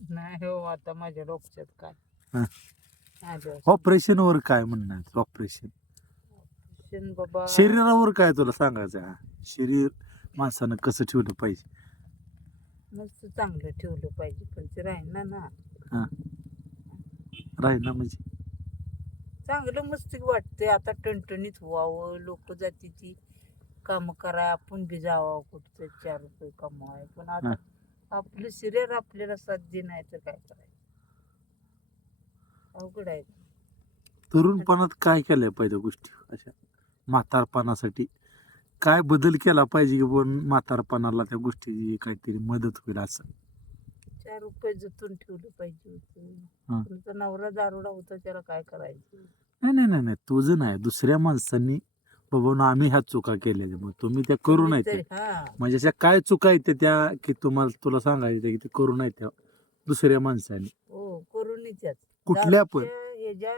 नाही हो, आता माझ्या डोक्यात काय हा. आलं ऑपरेशन वर काय म्हणणार ऑपरेशन असेल बाबा. शरीरावर काय तुला सांगायचं आहे? शरीर माणसानं कसं ठेवलं पाहिजे? मस्त चांगलं ठेवलं पाहिजे, पण ते राहीना ना. हा राहील ना म्हणजे चांगलं मस्त वाटतंय आता, टणटणीत व्हावं, लोक जाती ती काम कराय, आपण बी जावं कुठं 4 रुपये कमवाय. पण हा. आता आपलं शरीर आपल्याला साथ दे, नाही तर काय करायचं, अवघड आहे. तरुणपणात काय केल्या पाहिजे गोष्टी अशा म्हातारपणासाठी? काय बदल केला पाहिजे की पण म्हातारपणाला त्या गोष्टीची काहीतरी मदत होईल असं? 4 रुपये जपून ठेवलं पाहिजे हा. होतं. तुमचा नवरा दारुडा होता, त्याला काय करायचं? नाही नाही नाही नाही, तुझं नाही, दुसऱ्या माणसांनी बाबा ना आम्ही ह्या चुका केल्या, मग तुम्ही त्या करू तुम्ही नाही तरी त्या म्हणजे अशा काय चुका आहेत त्या की तुला सांगायचं की ते करू नाही त्या दुसऱ्या माणसाने हो, करून त्याच कुठल्या पण ह्याच्या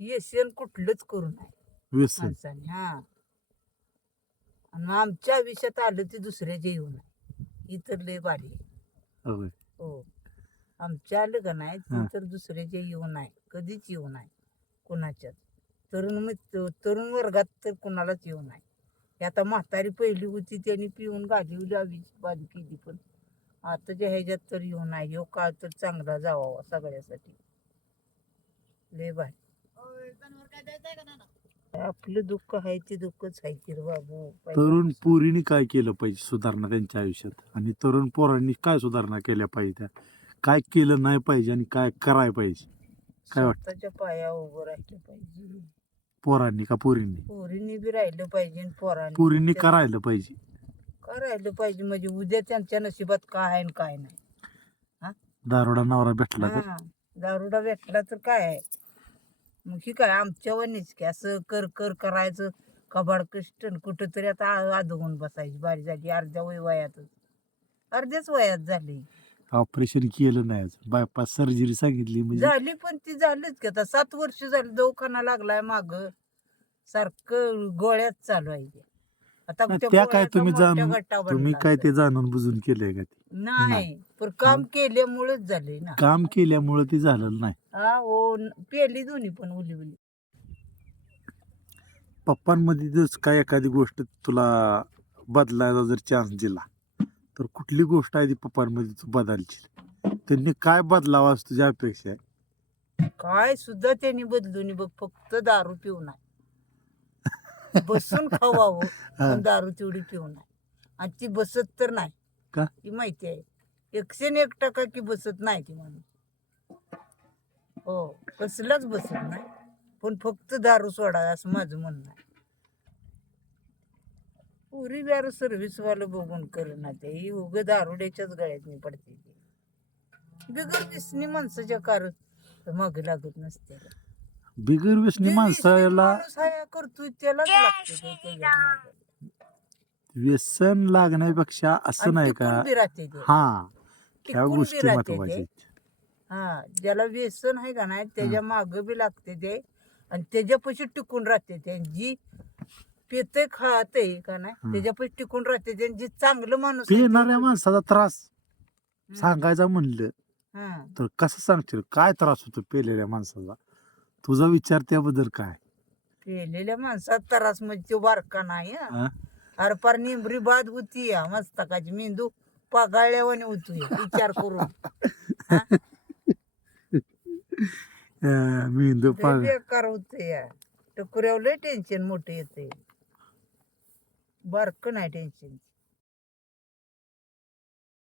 व्यसन कुठलंच करू नये व्यसन. माणसाने. हा, आणि मग आमच्या आयुष्यात आलं ते दुसऱ्याचे येऊ नये, इतर लय भारी आहे. होय. हो, आमच्या आलं का नाही हा. ती तर दुसऱ्याचे येऊ नये, कधीच येऊ नये कुणाच्याच. तरुण वर्गात तर कुणालाच येऊ नये. हे आता म्हातारी पहिली होती त्यांनी पिऊन गाजवली आवीची बाजू केली, पण आताच्या ह्याच्यात तर येऊ नये. ह्यो काळ तर चांगला जावा सगळ्यासाठी, लय भारी. आपलं दुःख आहे ते दुःखच आहे की रे बाबू. तरुण पोरीने काय केलं पाहिजे सुधारणा त्यांच्या आयुष्यात, आणि तरुण पोरांनी काय सुधारणा केल्या पाहिजे, त्या काय केलं नाही पाहिजे आणि काय करायला पाहिजे? काय वाटतं? स्वतःच्या पायावर उभं राहिलं पाहिजे. पोरांनी का पोरींनी? पोरींनी बी राहिलं पाहिजे आणि पोरांनी पोरींनी करायला पाहिजे. राहिलं पाहिजे. म्हणजे उद्या त्यांच्या नशिबात काय आहे आणि काय नाही. दारोडा नवरा भेटला तर हा, दारुडा भेटला तर काय आहे मग? ही काय आमच्या वनीच की असं कर कर करायचं कबाड कष्ट, कुठं तरी आता आदगून बसायची बारी झाली. अर्ध्या वयातच, अर्ध्याच वयात झाली. ऑपरेशन केलं नाही अजून, बायपास सर्जरी सांगितली म्हणजे झाली, पण ती झालीच की आता 7 वर्ष झाली. दवाखाना लागलाय माग, सारखं गोळ्याच चालू आहे ते. आता नाही, त्या त्या काय गोळ्याचा तुम्ही मोठ्या जाणून गट्टा तुम्ही बनला काय असेल. ते जाणून बुजून केलंय का ते? नाही, पण काम केल्यामुळेच झाले ना. काम केल्यामुळे ते झालेलं नाही. हा हो, पेली दोन्ही पण उली उली. पप्पांमध्ये जर काय एखादी गोष्ट तुला बदलायला जर चान्स दिला तर कुठली गोष्ट आहे ती पप्पांमध्ये तू बदलशील? त्यांनी काय बदलावा असं तुझ्या अपेक्षा आहे? काय सुद्धा त्यांनी बदलून बघ, फक्त दारू पिऊ नाही. बसून खावावं, पण दारू तेवढी पिऊ नाही. आणि ती बसत तर नाही का? ती माहिती आहे. 101% की बसत नाही ती म्हणून. हो, कसलाच बसत नाही, पण फक्त दारू सोडाय असं माझं म्हणणं आहे. पुरी दारू सर्व्हिसवालं बघून करणार ते, ही उग दारुड्याच्याच गळ्यात पडते ती. बिगर दिसणी माणसाच्या कार मग लागत नसते. बिगर व्यसनी माणसाला माणूस हाया करतोय त्यालाच लागते ते त्याच्यात मागं. व्यसन लागण्यापेक्षा असं आणि नाही का? टिकून बी राहते ते. हा, ह्या टिकून बी गोष्टी राहते महत्वाच्या ते. आहेत. हा, ज्याला व्यसन आहे का नाही त्याच्या माग बी लागते ते, आणि त्याच्यापाशी टिकून राहते ते. जी पिते खाते का नाही त्याच्यापाशी टिकून राहते ते. जी चांगलं माणूस आहे ते पिणाऱ्या माणसाचा त्रास हम्म. सांगायचा म्हणलं हा, तर कसं सांगशील? काय त्रास होतो पेलेल्या माणसाचा? तुझा विचार त्याबद्दल काय? पेलेल्या माणसात त्रास म्हणजे तो बारका नाही. हा? अरे पार निंबरी बाद होती या मस्तकाची, मेंदू पागाळल्यावानी होतोय विचार करून. हा? मेंदू लय पाग बेकार होते या टकुऱ्यावर, लय टेन्शन मोठं येते. बारकं नाही टेन्शन.